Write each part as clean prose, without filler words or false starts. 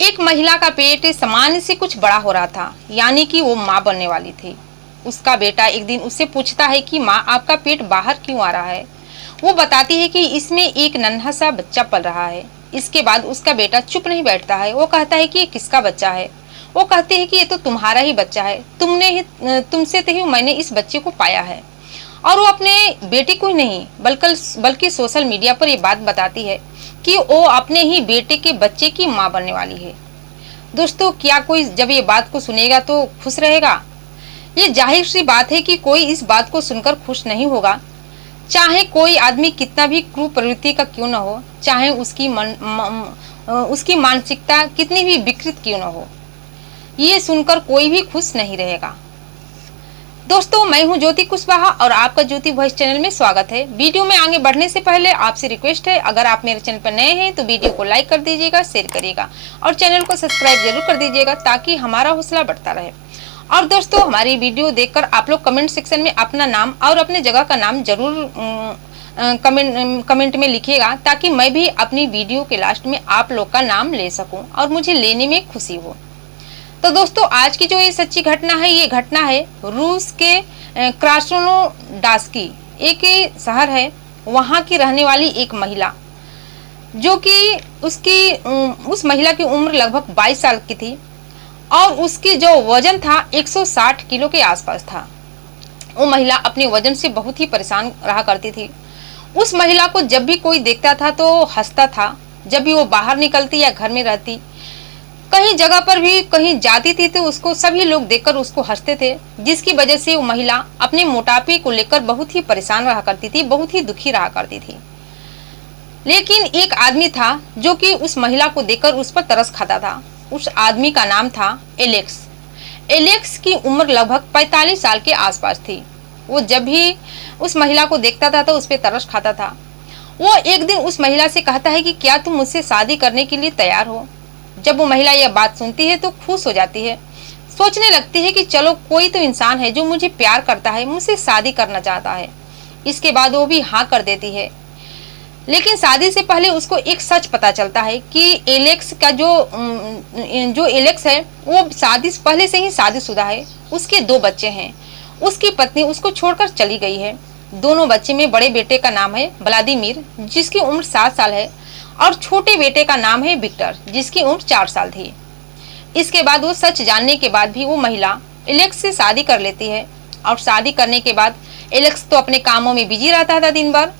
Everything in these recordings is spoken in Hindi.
एक महिला का पेट सामान्य से कुछ बड़ा हो रहा था, यानी कि वो माँ बनने वाली थी। उसका बेटा एक दिन उससे पूछता है कि माँ, आपका पेट बाहर क्यों आ रहा है। वो बताती है कि इसमें एक नन्हा सा बच्चा पल रहा है। इसके बाद उसका बेटा चुप नहीं बैठता है। वो कहता है कि ये किसका बच्चा है। वो कहते हैं कि ये तो तुम्हारा ही बच्चा है, तुमसे तो ही मैंने इस बच्चे को पाया है। और वो अपने बेटे को ही नहीं बल्कि सोशल मीडिया पर ये बात बताती है कि वो अपने ही बेटे के बच्चे की माँ बनने वाली है। दोस्तों, क्या कोई जब ये बात को सुनेगा तो खुश रहेगा? ये जाहिर सी बात है कि कोई इस बात को सुनकर खुश नहीं होगा। चाहे कोई आदमी कितना भी क्रूर प्रवृत्ति का क्यों न हो, चाहे उसकी मानसिकता कितनी भी विकृत क्यों न हो, ये सुनकर कोई भी खुश नहीं रहेगा। दोस्तों, मैं हूं ज्योति कुशवाहा और आपका ज्योति वॉइस चैनल में स्वागत है। वीडियो में आगे बढ़ने से पहले आपसे रिक्वेस्ट है, अगर आप मेरे चैनल पर नए हैं तो वीडियो को लाइक कर दीजिएगा, शेयर करिएगा और चैनल को सब्सक्राइब जरूर कर दीजिएगा ताकि हमारा हौसला बढ़ता रहे। और दोस्तों, हमारी वीडियो देखकर आप लोग कमेंट सेक्शन में अपना नाम और अपने जगह का नाम जरूर कमेंट में लिखिएगा ताकि मैं भी अपनी वीडियो के लास्ट में आप लोग का नाम ले सकूं और मुझे लेने में खुशी हो। तो दोस्तों, आज की जो ये सच्ची घटना है, ये घटना है रूस के क्रास्नोडार्स्की, एक शहर है, वहाँ की रहने वाली एक महिला, जो कि उस महिला की उम्र लगभग 22 साल की थी और उसकी जो वजन था 160 किलो के आसपास था। वो महिला अपने वजन से बहुत ही परेशान रहा करती थी। उस महिला को जब भी कोई देखता था तो हंसता था। जब भी वो बाहर निकलती या घर में रहती, कहीं जगह पर भी कहीं जाती थी तो उसको सभी लोग देखकर उसको हंसते थे, जिसकी वजह से वो महिला अपने मोटापे को लेकर बहुत ही परेशान रहा करती थी, बहुत ही दुखी रहा करती थी। लेकिन एक आदमी था जो कि उस महिला को देखकर उस पर तरस खाता था। उस आदमी का नाम था एलेक्स। एलेक्स की उम्र लगभग 45 साल के आसपास थी। वो जब भी उस महिला को देखता था तो उस पर तरस खाता था। वो एक दिन उस महिला से कहता है कि क्या तुम मुझसे शादी करने के लिए तैयार हो। जब वो महिला यह बात सुनती है तो खुश हो जाती है, सोचने लगती है कि चलो, कोई तो इंसान है जो मुझे प्यार करता है, मुझसे शादी करना चाहता है। इसके बाद वो भी हाँ कर देती है। लेकिन शादी से पहले उसको एक सच पता चलता है कि एलेक्स का जो एलेक्स है वो शादी पहले से ही शादीशुदा है। उसके 2 बच्चे हैं। उसकी पत्नी उसको छोड़कर चली गई है। दोनों बच्चे में बड़े बेटे का नाम है व्लादिमीर, जिसकी उम्र 7 साल है, और छोटे बेटे का नाम है विक्टर, जिसकी उम्र 4 साल थी। इसके बाद वो सच जानने के बाद भी वो महिला एलेक्स से शादी कर लेती है। और शादी करने के बाद एलेक्स तो अपने कामों में बिजी रहता था दिन भर,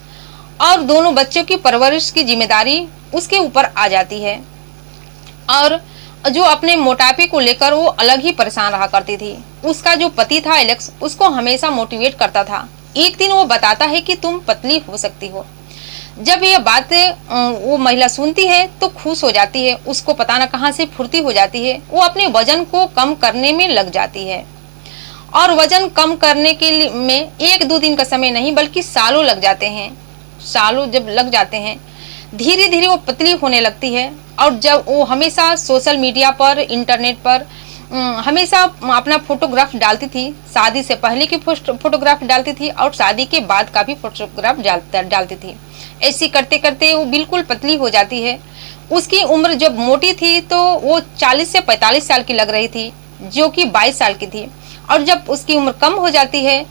और दोनों बच्चों की परवरिश की जिम्मेदारी उसके ऊपर आ जाती है। और जो अपने मोटापे को लेकर वो अलग ही परेशान रहा करती थी। उसका जो पति था एलेक्स, उसको हमेशा मोटिवेट करता था। एक दिन वो बताता है कि तुम पतली हो सकती हो। जब ये बात वो महिला सुनती है तो खुश हो जाती है। उसको पता न कहां से फुर्ती हो जाती है। वो अपने वजन को कम करने में लग जाती है। और वजन कम करने के में 1-2 दिन का समय नहीं बल्कि सालों लग जाते हैं। सालों जब लग जाते हैं, धीरे धीरे वो पतली होने लगती है। और जब वो हमेशा सोशल मीडिया पर, इंटरनेट पर हमेशा अपना फोटोग्राफ डालती थी। शादी से पहले की फोटोग्राफ डालती थी और शादी के बाद का भी फोटोग्राफ डालती थी। ऐसी करते करते वो बिल्कुल पतली हो जाती है। उसकी उम्र जब मोटी थी तो वो 40 से 45 साल की लग रही थी, जो कि 22 साल की थी। और जब उसकी उम्र कम हो जाती है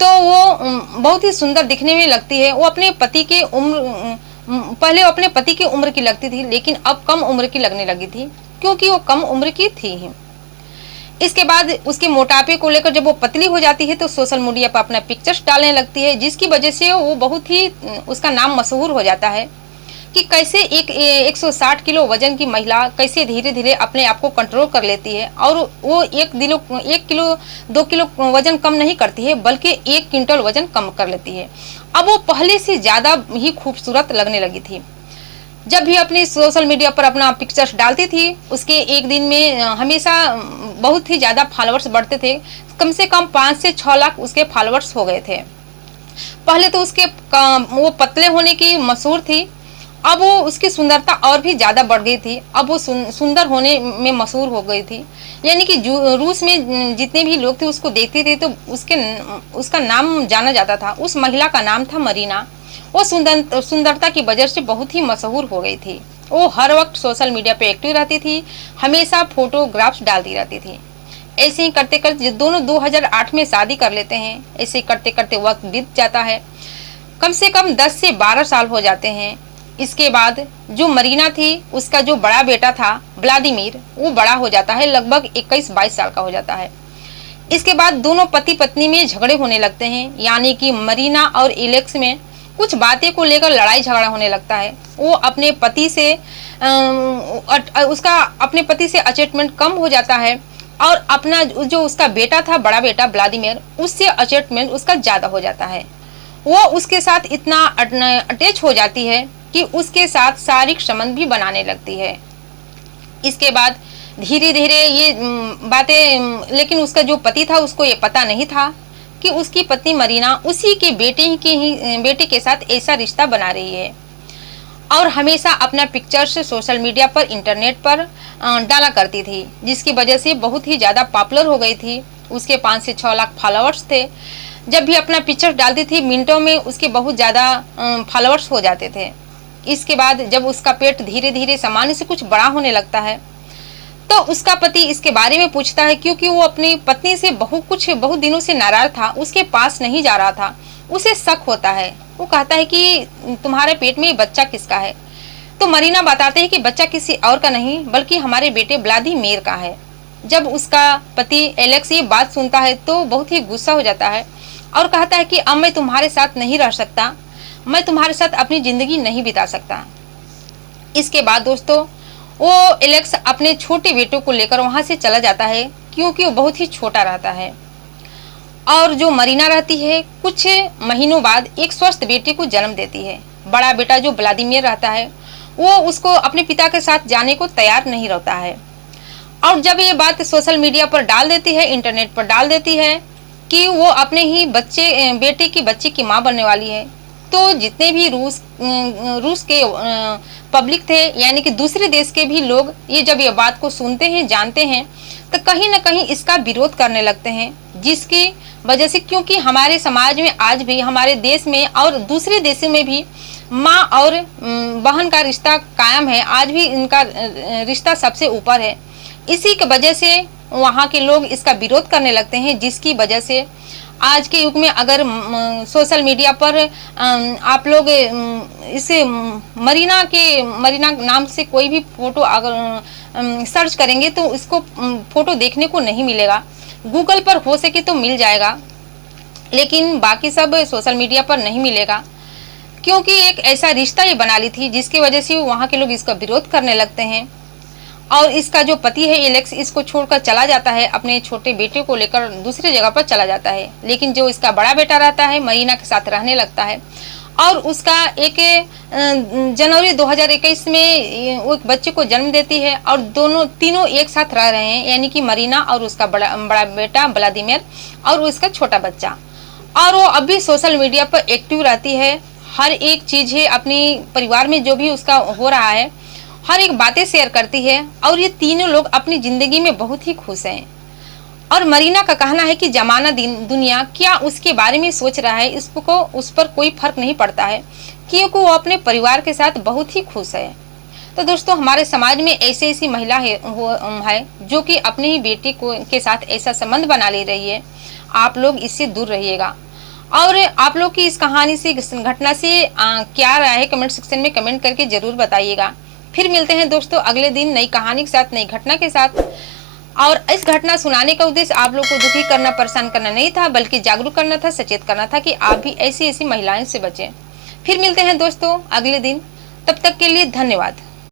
तो वो बहुत ही सुंदर दिखने में लगती है। वो अपने पति के उम्र पहले वो अपने पति की उम्र की लगती थी, लेकिन अब कम उम्र की लगने लगी थी, क्योंकि वो कम उम्र की थी ही। इसके बाद उसके मोटापे को लेकर जब वो पतली हो जाती है तो सोशल मीडिया पर अपना पिक्चर्स डालने लगती है, जिसकी वजह से वो बहुत ही उसका नाम मशहूर हो जाता है कि कैसे एक 160 किलो वजन की महिला कैसे धीरे धीरे अपने आप को कंट्रोल कर लेती है। और वो 1 किलो 2 किलो वजन कम नहीं करती है, बल्कि 1 क्विंटल वजन कम कर लेती है। अब वो पहले से ज़्यादा ही खूबसूरत लगने लगी थी। जब भी अपनी सोशल मीडिया पर अपना पिक्चर्स डालती थी, उसके एक दिन में हमेशा बहुत ही ज़्यादा फॉलोअर्स बढ़ते थे। कम से कम 5 से 6 लाख उसके फॉलोअर्स हो गए थे। पहले तो वो पतले होने की मशहूर थी, अब वो उसकी सुंदरता और भी ज़्यादा बढ़ गई थी। अब वो सुंदर होने में मशहूर हो गई थी। यानी कि रूस में जितने भी लोग थे उसको देखते थे तो उसका नाम जाना जाता था। उस महिला का नाम था मरीना। वो सुंदरता की वजह से बहुत ही मशहूर हो गई थी। वो हर वक्त सोशल मीडिया पे एक्टिव रहती थी, हमेशा फोटोग्राफ्स डालती रहती थी। ऐसे ही करते करते दोनों 2008 में शादी कर लेते हैं। ऐसे करते करते वक्त बीत जाता है, कम से कम 10 से 12 साल हो जाते हैं। इसके बाद जो मरीना थी, उसका जो बड़ा बेटा था व्लादिमीर, वो बड़ा हो जाता है, लगभग 21-22 साल का हो जाता है। इसके बाद दोनों पति पत्नी में झगड़े होने लगते हैं, यानी कि मरीना और एलेक्स में कुछ बातें को लेकर लड़ाई झगड़ा होने लगता है। वो अपने पति से अपने पति से अटैचमेंट कम हो जाता है और अपना जो उसका बेटा था, बड़ा बेटा व्लादिमीर, उससे अटैचमेंट उसका ज्यादा हो जाता है। वो उसके साथ इतना अटैच हो जाती है कि उसके साथ शारीरिक संबंध भी बनाने लगती है। इसके बाद धीरे धीरे ये बातें, लेकिन उसका जो पति था उसको ये पता नहीं था कि उसकी पत्नी मरीना उसी के बेटे के साथ ऐसा रिश्ता बना रही है, और हमेशा अपना पिक्चर्स सोशल मीडिया पर, इंटरनेट पर डाला करती थी, जिसकी वजह से बहुत ही ज़्यादा पॉपुलर हो गई थी। उसके 5 से 6 लाख फॉलोअर्स थे। जब भी अपना पिक्चर डालती थी, मिनटों में उसके बहुत ज़्यादा फॉलोअर्स हो जाते थे। इसके बाद जब उसका पेट धीरे धीरे सामान्य से कुछ बड़ा होने लगता है, तो उसका पति इसके बारे में पूछता है, क्योंकि वो अपनी पत्नी से बहुत दिनों से नाराज था, उसके पास नहीं जा रहा था। उसे शक होता है। वो कहता है कि तुम्हारे पेट में बच्चा किसका है? तो मरीना बताते हैं कि बच्चा किसी और का नहीं, बल्कि हमारे बेटे व्लादिमीर का है। जब उसका पति एलेक्स ये बात सुनता है तो बहुत ही गुस्सा हो जाता है और कहता है कि अब मैं तुम्हारे साथ नहीं रह सकता, मैं तुम्हारे साथ अपनी जिंदगी नहीं बिता सकता। इसके बाद दोस्तों, वो एलेक्स अपने छोटे बेटों को लेकर वहां से चला जाता है, क्योंकि वो बहुत ही छोटा रहता है। और जो मरीना रहती है, कुछ महीनों बाद एक स्वस्थ बेटे को जन्म देती है। बड़ा बेटा जो व्लादिमीर रहता है, वो उसको अपने पिता के साथ जाने को तैयार नहीं रहता है। और जब ये बात सोशल मीडिया पर डाल देती है, इंटरनेट पर डाल देती है कि वो अपने ही बेटे की बच्चे की माँ बनने वाली है, तो जितने भी रूस के पब्लिक थे, यानी कि दूसरे देश के भी लोग, ये जब ये बात को सुनते हैं, जानते हैं, तो कहीं ना कहीं इसका विरोध करने लगते हैं। जिसकी वजह से, क्योंकि हमारे समाज में आज भी, हमारे देश में और दूसरे देशों में भी माँ और बहन का रिश्ता कायम है। आज भी इनका रिश्ता सबसे ऊपर है। इसी की वजह से वहाँ के लोग इसका विरोध करने लगते हैं, जिसकी वजह से आज के युग में अगर सोशल मीडिया पर आप लोग इसे मरीना नाम से कोई भी फोटो अगर सर्च करेंगे तो इसको फोटो देखने को नहीं मिलेगा। गूगल पर हो सके तो मिल जाएगा, लेकिन बाकी सब सोशल मीडिया पर नहीं मिलेगा, क्योंकि एक ऐसा रिश्ता ये बना ली थी, जिसकी वजह से वहाँ के लोग इसका विरोध करने लगते हैं। और इसका जो पति है एलेक्स, इसको छोड़कर चला जाता है, अपने छोटे बेटे को लेकर दूसरी जगह पर चला जाता है। लेकिन जो इसका बड़ा बेटा रहता है, मरीना के साथ रहने लगता है, और उसका एक जनवरी 2021 में वो एक बच्चे को जन्म देती है, और तीनों एक साथ रह रहे हैं, यानी कि मरीना और उसका बड़ा बेटा व्लादिमीर और उसका छोटा बच्चा। और वो अभी सोशल मीडिया पर एक्टिव रहती है, हर एक चीज़ है, अपनी परिवार में जो भी उसका हो रहा है, हर एक बातें शेयर करती है, और ये तीनों लोग अपनी जिंदगी में बहुत ही खुश हैं। और मरीना का कहना है कि जमाना दुनिया क्या उसके बारे में सोच रहा है, इसको उस पर कोई फर्क नहीं पड़ता है, क्योंकि वो अपने परिवार के साथ बहुत ही खुश है। तो दोस्तों, हमारे समाज में ऐसी महिला है जो कि अपने ही बेटे के साथ ऐसा संबंध बना ले रही है। आप लोग इससे दूर रहिएगा। और आप लोग की इस कहानी से, घटना से क्या राय है, कमेंट सेक्शन में कमेंट करके जरूर बताइएगा। फिर मिलते हैं दोस्तों अगले दिन नई कहानी के साथ, नई घटना के साथ। और इस घटना सुनाने का उद्देश्य आप लोग को दुखी करना, परेशान करना नहीं था, बल्कि जागरूक करना था, सचेत करना था कि आप भी ऐसी महिलाओं से बचें। फिर मिलते हैं दोस्तों अगले दिन, तब तक के लिए धन्यवाद।